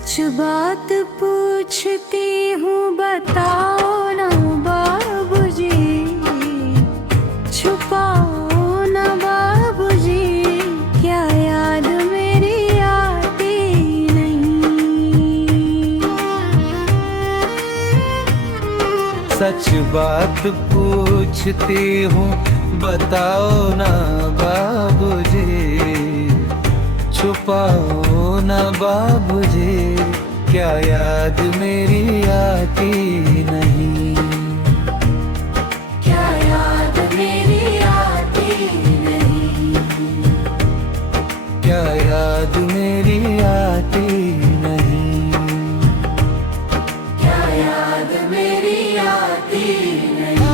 सच बात पूछती हूँ, बताओ ना बाबूजी, छुपाओ ना बाबूजी, क्या याद मेरी आती नहीं। सच बात पूछती हूँ, बताओ ना बाबूजी, छुपाओ ना बाबूजी, क्या याद मेरी आती नहीं। क्या याद मेरी आती नहीं। क्या याद मेरी आती नहीं। क्या याद मेरी आती नहीं।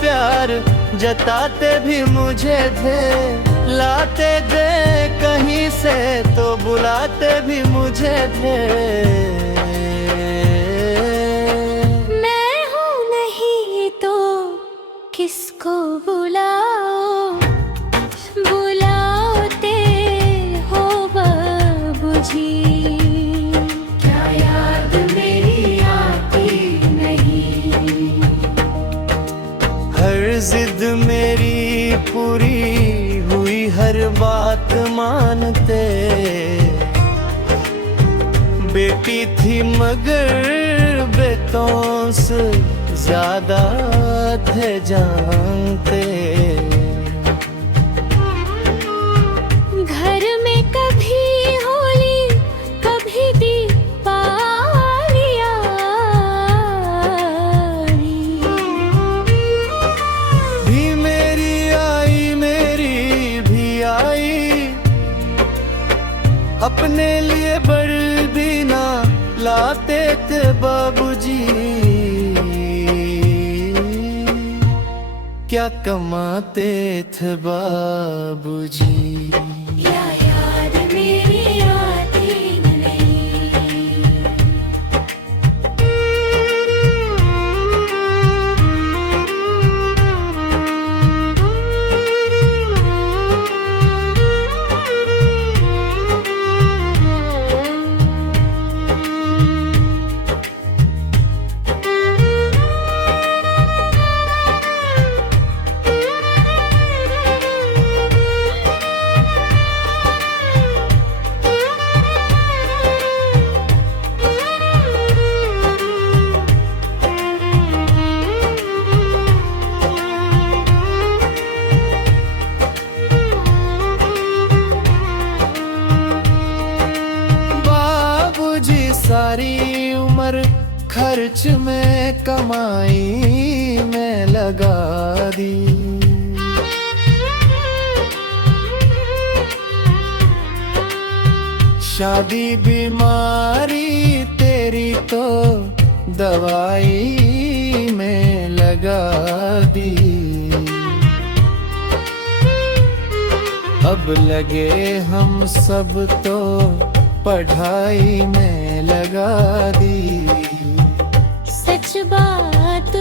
प्यार जताते भी मुझे थे, लाते थे कहीं से तो बुलाते भी मुझे थे। मैं हूँ नहीं तो किसको बुलाओ, बुलाते हो बाबूजी। क्या याद मेरी आती नहीं। हर जिद मेरी पूरी हुई, हर बात मानते, बेटी थी मगर बेटों से ज्यादा थे जानते। घर में कभी होली कभी दीपावली भी मेरी आई, मेरी भी आई, अपने लिए बड़ भी ना लाते थे बाबूजी। क्या कमाते थे बाबूजी। क्या याद मेरी आती नहीं। सारी उम्र खर्च में कमाई में लगा दी, शादी बीमारी तेरी तो दवाई में लगा दी। अब लगे हम सब तो पढ़ाई में लगा दी। सच बात